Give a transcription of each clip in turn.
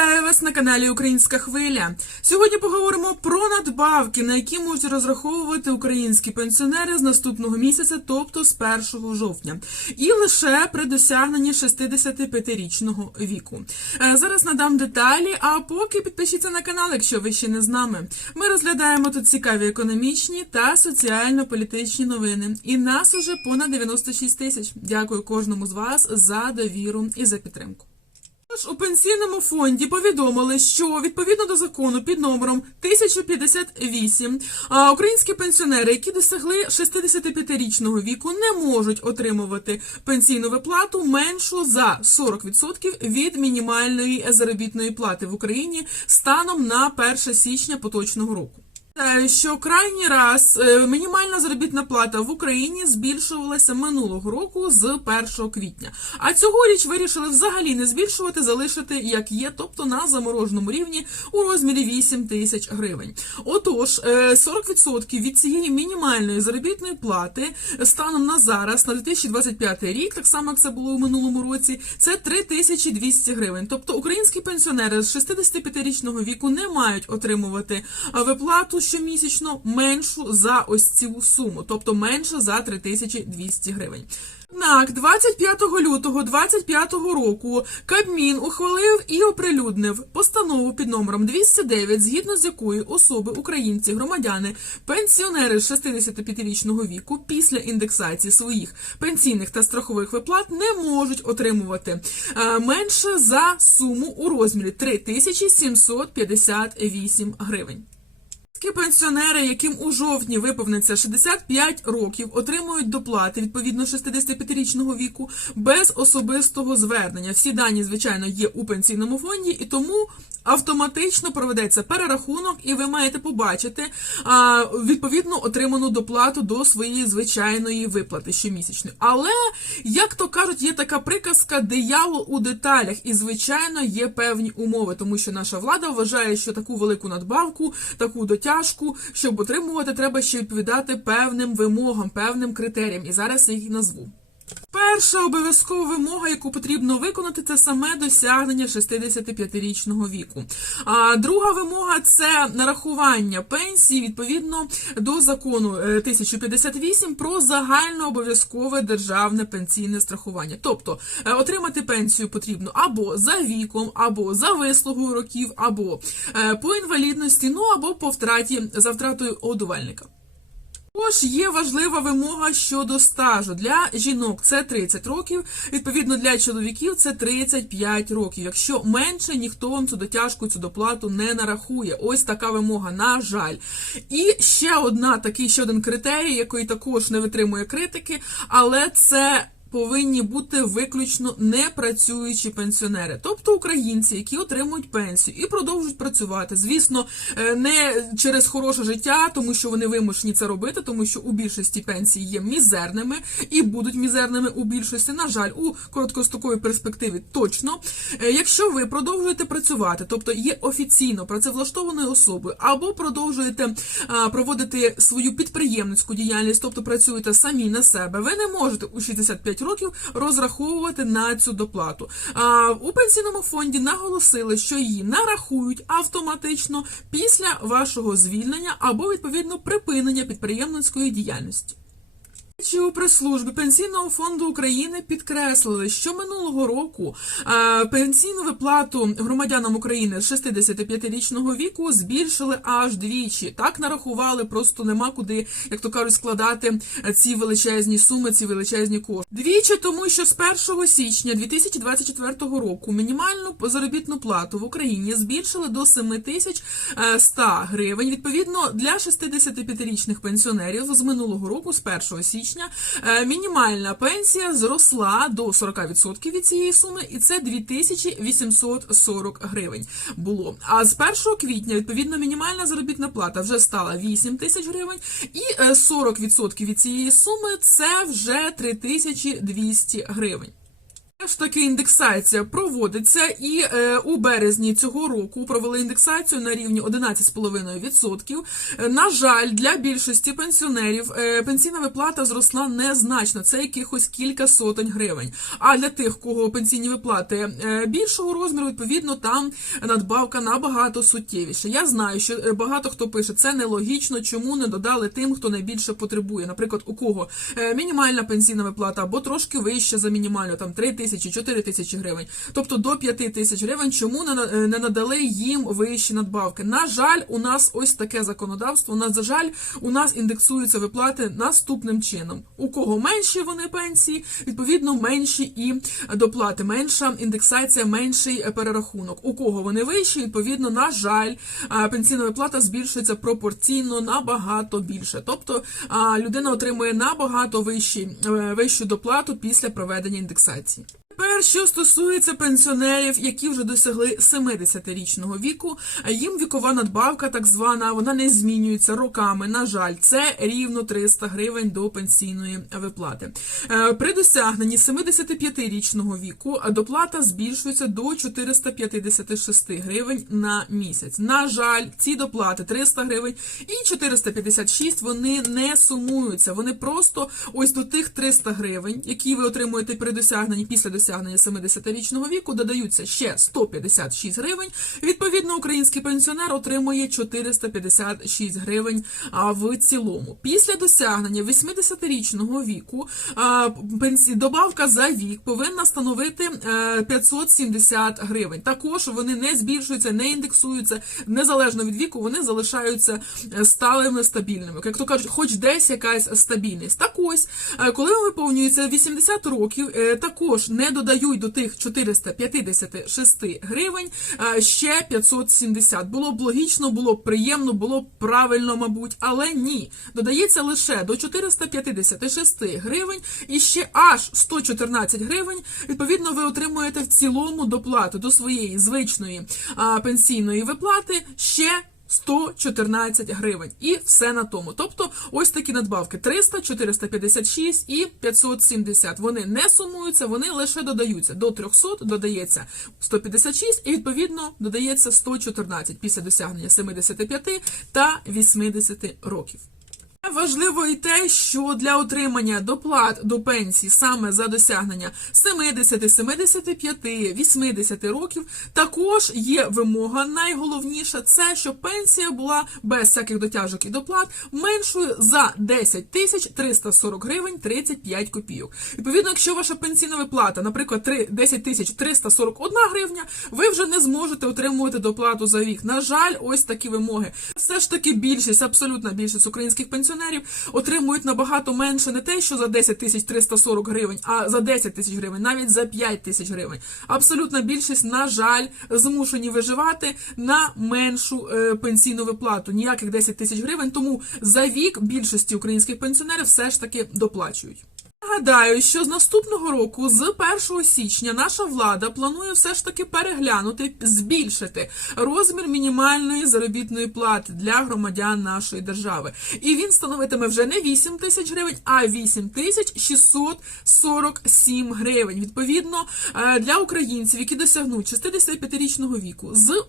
Вітаю вас на каналі Українська Хвиля. Сьогодні поговоримо про надбавки, на які можуть розраховувати українські пенсіонери з наступного місяця, тобто з 1 жовтня, і лише при досягненні 65-річного віку. Е, Зараз надам деталі. А поки підпишіться на канал, якщо ви ще не з нами. Ми розглядаємо тут цікаві економічні та соціально-політичні новини. І нас уже понад 96 тисяч. Дякую кожному з вас за довіру і за підтримку. Тож у пенсійному фонді повідомили, що відповідно до закону під номером 1058 а, українські пенсіонери, які досягли 65-річного віку, не можуть отримувати пенсійну виплату меншу за 40% від мінімальної заробітної плати в Україні станом на 1 січня поточного року. Е, Що крайній раз е, мінімальна заробітна плата в Україні збільшувалася минулого року з 1 квітня. А цьогоріч вирішили взагалі не збільшувати, залишити як є, тобто на замороженому рівні у розмірі 8 тисяч гривень. Отож, е, 40% від цієї мінімальної заробітної плати станом на зараз, на 2025 рік, так само як це було у минулому році, це 3200 гривень. Тобто українські пенсіонери з 65-річного віку не мають отримувати виплату щомісячно меншу за ось цю суму, тобто менше за 3200 гривень. Однак 25 лютого 25 року Кабмін ухвалив і оприлюднив постанову під номером 209, згідно з якою особи, українці, громадяни, пенсіонери з 65-річного віку після індексації своїх пенсійних та страхових виплат не можуть отримувати е, менше за суму у розмірі 3758 гривень. Ті пенсіонери, яким у жовтні виповниться 65 років, отримують доплати відповідно 65-річного віку без особистого звернення. Всі дані, звичайно, є у пенсійному фонді, і тому автоматично проведеться перерахунок, і ви маєте побачити а, відповідно отриману доплату до своєї звичайної виплати щомісячної. Але, як то кажуть, є така приказка диявол у деталях, і звичайно є певні умови, тому що наша влада вважає, що таку велику надбавку, таку дотягу тяжку, щоб отримувати, треба ще відповідати певним вимогам, певним критеріям. І зараз я їх назву. Перша обов'язкова вимога, яку потрібно виконати, це саме досягнення 65-річного віку. А друга вимога це нарахування пенсії відповідно до закону е, 1058 про загальнообов'язкове державне пенсійне страхування. Тобто е, отримати пенсію потрібно або за віком, або за вислугою років, або е, по інвалідності, ну або по втраті за втратою одувальника. Також є важлива вимога щодо стажу. Для жінок це 30 років, відповідно для чоловіків це 35 років. Якщо менше, ніхто вам цю дотяжку, цю доплату не нарахує. Ось така вимога, на жаль. І ще одна такий ще один критерій, який також не витримує критики, але це. Повинні бути виключно непрацюючі пенсіонери, тобто українці, які отримують пенсію і продовжують працювати. Звісно, е, не через хороше життя, тому що вони вимушені це робити, тому що у більшості пенсії є мізерними і будуть мізерними у більшості. На жаль, у короткостроковій перспективі точно. Е, Якщо ви продовжуєте працювати, тобто є офіційно працевлаштованою особою, або продовжуєте проводити свою підприємницьку діяльність, тобто працюєте самі на себе, ви не можете у 65 років розраховувати на цю доплату. А у пенсійному фонді наголосили, що її нарахують автоматично після вашого звільнення або відповідно припинення підприємницької діяльності. Чи у прес-службі Пенсійного фонду України підкреслили, що минулого року пенсійну виплату громадянам України з 65-річного віку збільшили аж двічі. Так нарахували, просто нема куди, як то кажуть, складати ці величезні суми, ці величезні кошти. Двічі тому, що з 1 січня 2024 року мінімальну заробітну плату в Україні збільшили до 7100 гривень. Відповідно, для 65-річних пенсіонерів з минулого року, з 1 січня е, мінімальна пенсія зросла до 40% від цієї суми, і це 2840 гривень було. А з 1 квітня відповідно мінімальна заробітна плата вже стала 8 тисяч гривень, і е, 40% від цієї суми це вже 3200 гривень. Ж таки індексація проводиться, і е, у березні цього року провели індексацію на рівні 11,5%. Е, На жаль, для більшості пенсіонерів е, пенсійна виплата зросла незначно, це якихось кілька сотень гривень. А для тих, кого пенсійні виплати е, більшого розміру, відповідно, там надбавка набагато суттєвіша. Я знаю, що е, багато хто пише, це нелогічно, чому не додали тим, хто найбільше потребує. Наприклад, у кого е, мінімальна пенсійна виплата або трошки вища за мінімальну, там 3 тисячі, 4 тисячі гривень, тобто до 5 тисяч гривень, чому е, не надали їм вищі надбавки? На жаль, у нас ось таке законодавство. На жаль, у нас індексуються виплати наступним чином. У кого менші вони пенсії, відповідно менші і доплати, менша індексація, менший е, перерахунок. У кого вони вищі, відповідно, на жаль, е, пенсійна виплата збільшується пропорційно набагато більше. Тобто людина отримує набагато вищі, вищу доплату після проведення індексації. Тепер, що стосується пенсіонерів, які вже досягли 70-річного віку, їм вікова надбавка, так звана, вона не змінюється роками. На жаль, це рівно 300 гривень до пенсійної виплати. Е, При досягненні 75-річного віку доплата збільшується до 456 гривень на місяць. На жаль, ці доплати 300 гривень і 456 вони не сумуються. Вони просто ось до тих 300 гривень, які ви отримуєте при досягненні після досягнення 70-річного віку, додаються ще 156 гривень. Відповідно, український пенсіонер отримує 456 гривень в цілому. Після досягнення 80-річного віку добавка за вік повинна становити е, 570 гривень. Також вони не збільшуються, не індексуються незалежно від віку, вони залишаються е, сталими, стабільними. Як то кажуть, хоч десь якась стабільність. Так ось, е, коли виповнюється 80 років, е, також не додають до тих 456 гривень е, ще 570. Було б логічно, було б приємно, було б правильно, мабуть, але ні. Додається лише до 456 гривень і ще аж 114 гривень. Відповідно, ви отримуєте в цілому доплату до своєї звичної пенсійної виплати ще 114 гривень. І все на тому. Тобто, ось такі надбавки: 300, 456 і 570. Вони не сумуються, вони лише додаються. До 300 додається 156 і, відповідно, додається 114 після досягнення 75 та 80 років. Важливо і те, що для отримання доплат до пенсії саме за досягнення 70, 75, 80 років також є вимога. Найголовніша це, щоб пенсія була без всяких дотяжок і доплат меншою за 10 тисяч 340 гривень 35 копійок. Відповідно, якщо ваша пенсійна виплата, наприклад, 3 10 тисяч 341 гривня, ви вже не зможете отримувати доплату за вік. На жаль, ось такі вимоги. Все ж таки більшість, абсолютна більшість українських пенсіонерів отримують набагато менше не те, що за 10 тисяч 340 гривень, а за 10 тисяч гривень, навіть за 5 тисяч гривень. Абсолютна більшість, на жаль, змушені виживати на меншу е, пенсійну виплату. Ніяких 10 тисяч гривень. Тому за вік більшості українських пенсіонерів все ж таки доплачують. Нагадаю, що з наступного року, з 1 січня, наша влада планує все ж таки переглянути, збільшити розмір мінімальної заробітної плати для громадян нашої держави. І він становитиме вже не 8 тисяч гривень, а 8 тисяч 647 гривень. Відповідно, е, для українців, які досягнуть 65-річного віку, з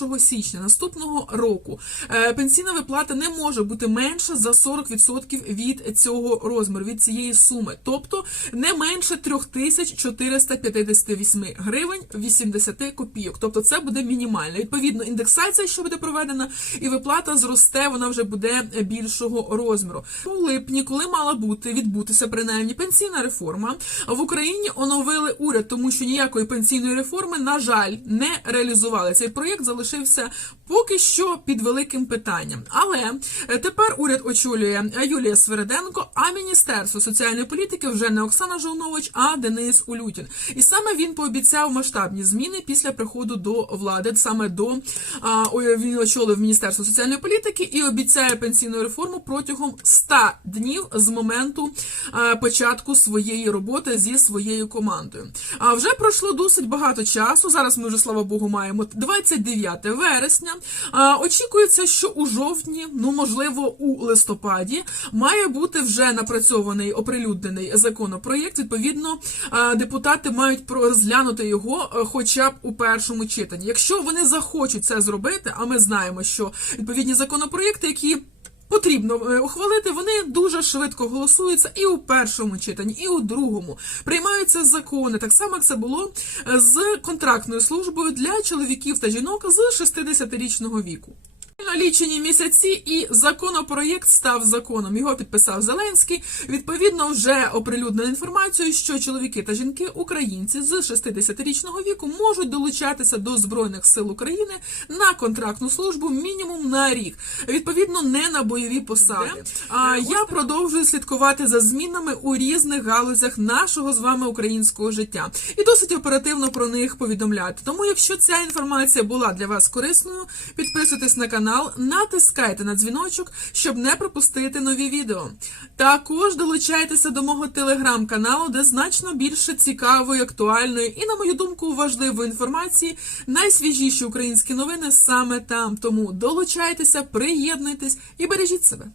1 січня наступного року е, пенсійна виплата не може бути менша за 40% від цього розміру, від цієї суми. Тобто не менше 3458 гривень 80 копійок. Тобто це буде мінімально. Відповідно, індексація, що буде проведена, і виплата зросте, вона вже буде більшого розміру. У липні, коли мала бути відбутися принаймні пенсійна реформа, в Україні оновили уряд, тому що ніякої пенсійної реформи, на жаль, не реалізували. Цей проєкт залишився поки що під великим питанням. Але е, тепер уряд очолює Юлія Свереденко, а міністерство соціальної політики вже не Оксана Жолнович, а Денис Улютін. І саме він пообіцяв масштабні зміни після приходу до влади. Саме до а, він очолив міністерство соціальної політики і обіцяє пенсійну реформу протягом 100 днів з моменту а, початку своєї роботи зі своєю командою. А вже пройшло досить багато часу. Зараз ми вже слава Богу маємо 29 вересня. А, очікується, що у жовтні, ну можливо, у листопаді, має бути вже напрацьований оприлюднений узгоджений законопроєкт. Відповідно, е, депутати мають розглянути його е, хоча б у першому читанні. Якщо вони захочуть це зробити, а ми знаємо, що відповідні законопроєкти, які Потрібно е, ухвалити, вони дуже швидко голосуються і у першому читанні, і у другому. Приймаються закони. Так само як це було з контрактною службою для чоловіків та жінок з 60-річного віку. На лічені місяці і законопроєкт став законом. Його підписав Зеленський. Відповідно, вже оприлюднено інформацію, що чоловіки та жінки, українці з 60-річного віку, можуть долучатися до збройних сил України на контрактну службу мінімум на рік. Відповідно, не на бойові посади. А я продовжую слідкувати за змінами у різних галузях нашого з вами українського життя і досить оперативно про них повідомляти. Тому, якщо ця інформація була для вас корисною, підписуйтесь на канал, натискайте на дзвіночок, щоб не пропустити нові відео. Також долучайтеся до мого телеграм-каналу, де значно більше цікавої, актуальної і, на мою думку, важливої інформації. Найсвіжіші українські новини саме там. Тому долучайтеся, приєднуйтесь і бережіть себе.